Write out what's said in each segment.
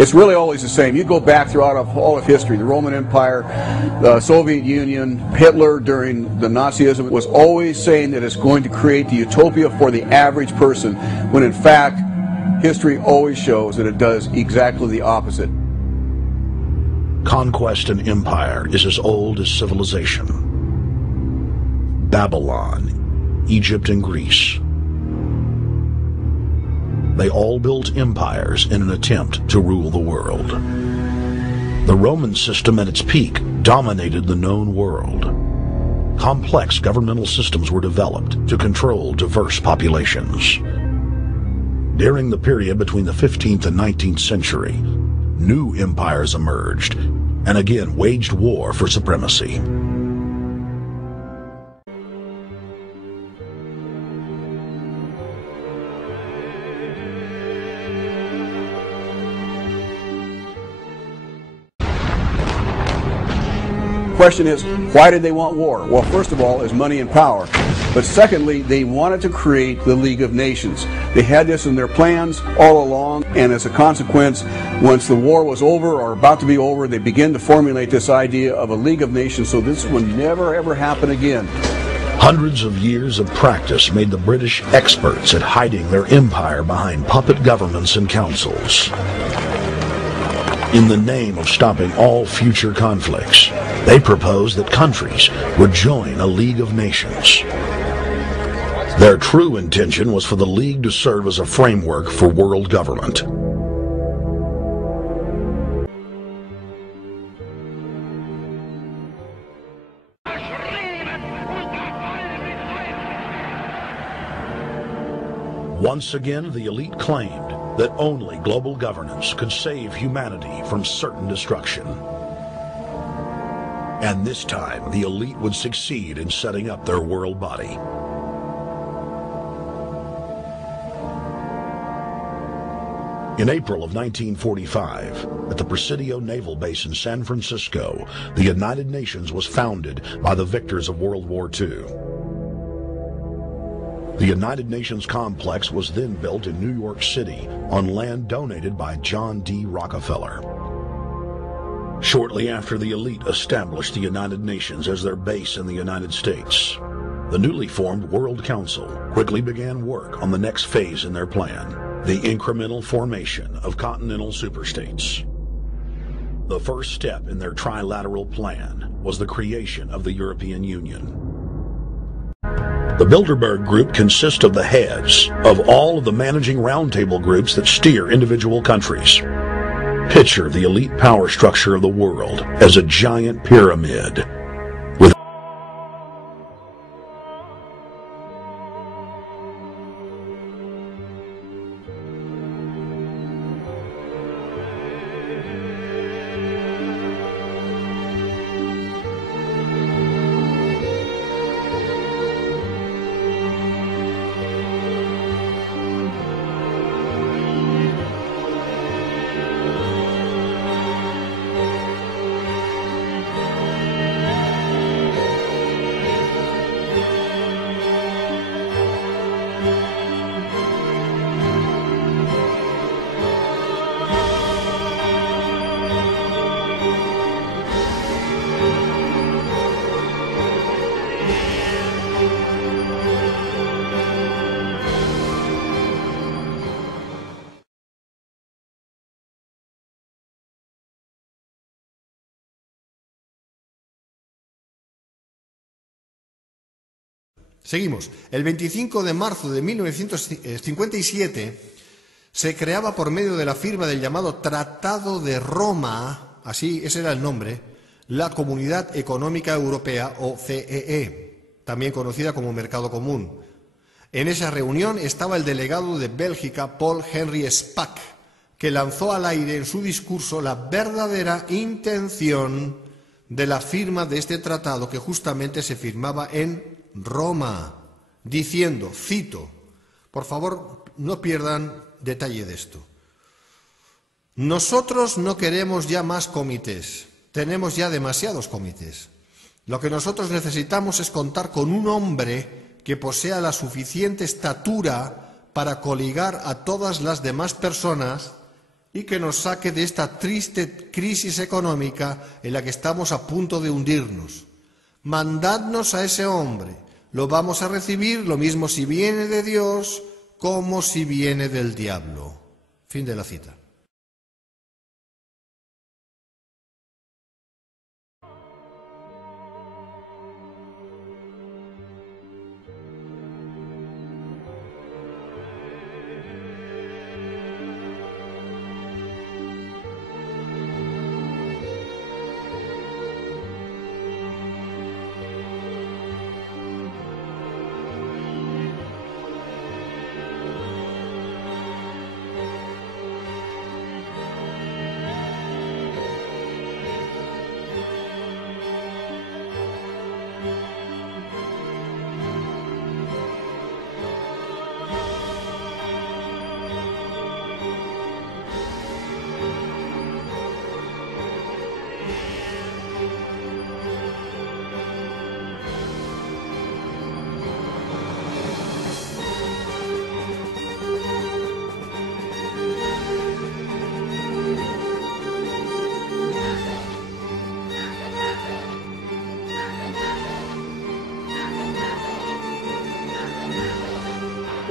It's really always the same. You go back throughout all of history, the Roman Empire, the Soviet Union, Hitler during the Nazism was always saying that it's going to create the utopia for the average person, when in fact, history always shows that it does exactly the opposite. Conquest and empire is as old as civilization. Babylon, Egypt, and Greece. They all built empires in an attempt to rule the world. The Roman system at its peak dominated the known world. Complex governmental systems were developed to control diverse populations. During the period between the 15th and 19th century, new empires emerged and again waged war for supremacy. Question is, why did they want war? Well, first of all, is money and power. But secondly, they wanted to create the League of Nations. They had this in their plans all along, and as a consequence, once the war was over or about to be over, they began to formulate this idea of a League of Nations, so this would never ever happen again. Hundreds of years of practice made the British experts at hiding their empire behind puppet governments and councils. In the name of stopping all future conflicts, they proposed that countries would join a League of Nations. Their true intention was for the League to serve as a framework for world government. Once again, the elite claimed that only global governance could save humanity from certain destruction. And this time, the elite would succeed in setting up their world body. In April of 1945, at the Presidio Naval Base in San Francisco, the United Nations was founded by the victors of World War II. The United Nations complex was then built in New York City on land donated by John D. Rockefeller. Shortly after the elite established the United Nations as their base in the United States, the newly formed World Council quickly began work on the next phase in their plan, the incremental formation of continental superstates. The first step in their trilateral plan was the creation of the European Union. The Bilderberg Group consists of the heads of all of the managing roundtable groups that steer individual countries. Picture the elite power structure of the world as a giant pyramid. Seguimos. El 25 de marzo de 1957 se creaba por medio de la firma del llamado Tratado de Roma, así ese era el nombre, la Comunidad Económica Europea o CEE, también conocida como Mercado Común. En esa reunión estaba el delegado de Bélgica, Paul Henry Spaak, que lanzó al aire en su discurso la verdadera intención de la firma de este tratado, que justamente se firmaba en Roma, diciendo, cito, por favor no pierdan detalle de esto: nosotros no queremos ya más comités, tenemos ya demasiados comités. Lo que nosotros necesitamos es contar con un hombre que posea la suficiente estatura para coligar a todas las demás personas y que nos saque de esta triste crisis económica en la que estamos a punto de hundirnos. Mandadnos a ese hombre, lo vamos a recibir, lo mismo si viene de Dios como si viene del diablo. Fin de la cita.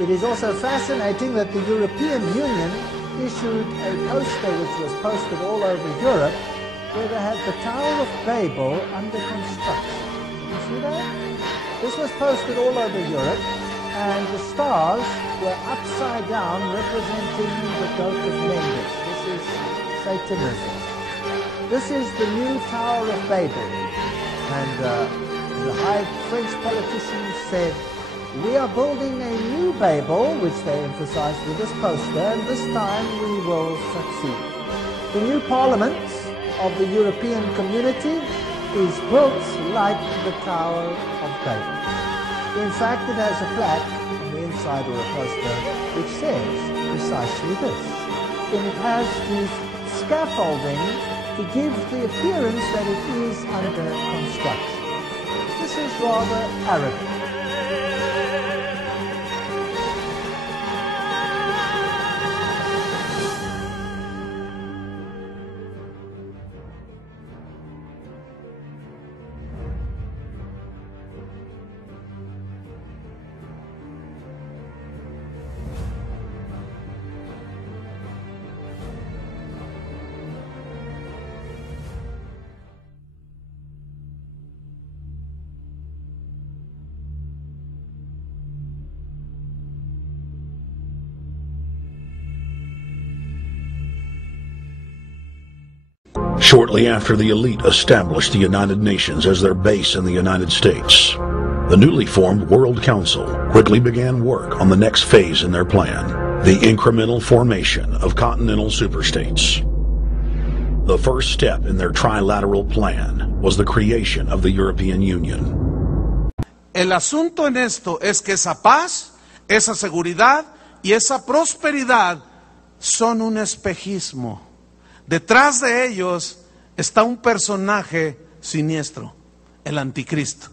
It is also fascinating that the European Union issued a poster which was posted all over Europe where they had the Tower of Babel under construction. You see that? This was posted all over Europe and the stars were upside down representing the goat of Mendes. This is Satanism. This is the new Tower of Babel. And the high French politicians said, "We are building a new Babel," which they emphasized with this poster, and this time we will succeed. The new parliament of the European community is built like the Tower of Babel. In fact, it has a plaque on the inside or a poster which says precisely this. And it has this scaffolding to give the appearance that it is under construction. This is rather arrogant. Shortly after the elite established the United Nations as their base in the United States, the newly formed World Council quickly began work on the next phase in their plan, the incremental formation of continental superstates. The first step in their trilateral plan was the creation of the European Union. El asunto en esto es que esa paz, esa seguridad y esa prosperidad son un espejismo. Detrás de ellos está un personaje siniestro, el anticristo.